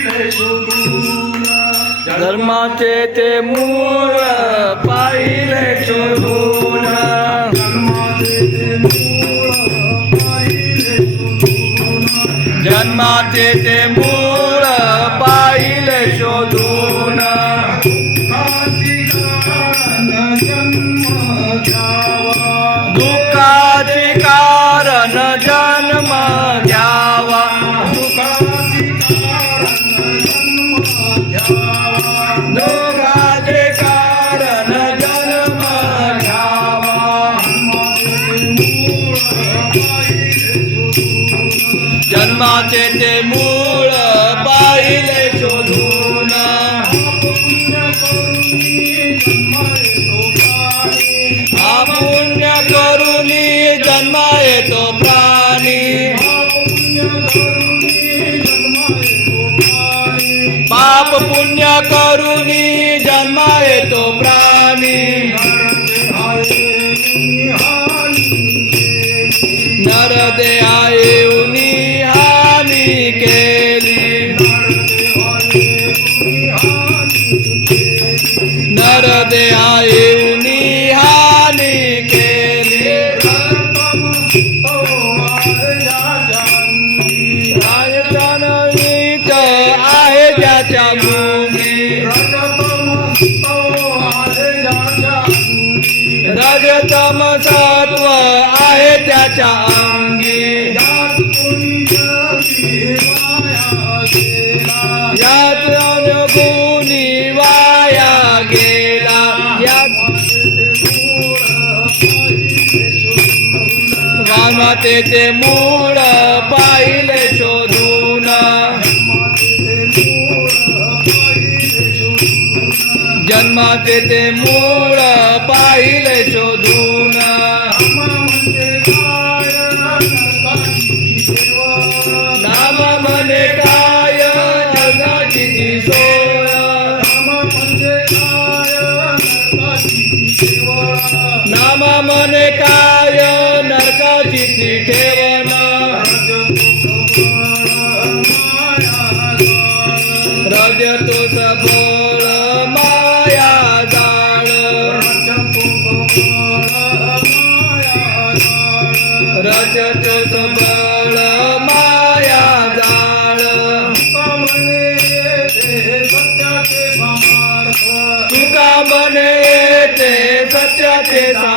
पाहिले शोधून. धर्माचे ते मूळ पाहिले शोधून. जन्माचे ते मूळ पाहिले शोधून. दुःखाचे जन्माचे ते मूळ पाहिले शोधून. पुण्य करुणी जन्मा येतो प्राणी. पाप पुण्य करुणी जन्म येतो प्राणी. नर देहा उनी हानी केली. नर रजतम सत्व आहे त्याच्या अंगी. यात अनुगुणी वाया गेला. यात वानते ते मूळ पाहिले शोध. जन्माचे ते मूळ पाहिले शोधून. नाम म्हणे काय नरकाची ती सोय. नाम म्हणे काय नरकाची ती ठेवण. रज तो सबो रचत संबळ माया जाळ. बने ते सत्याचे तुका बने ते सत्याचे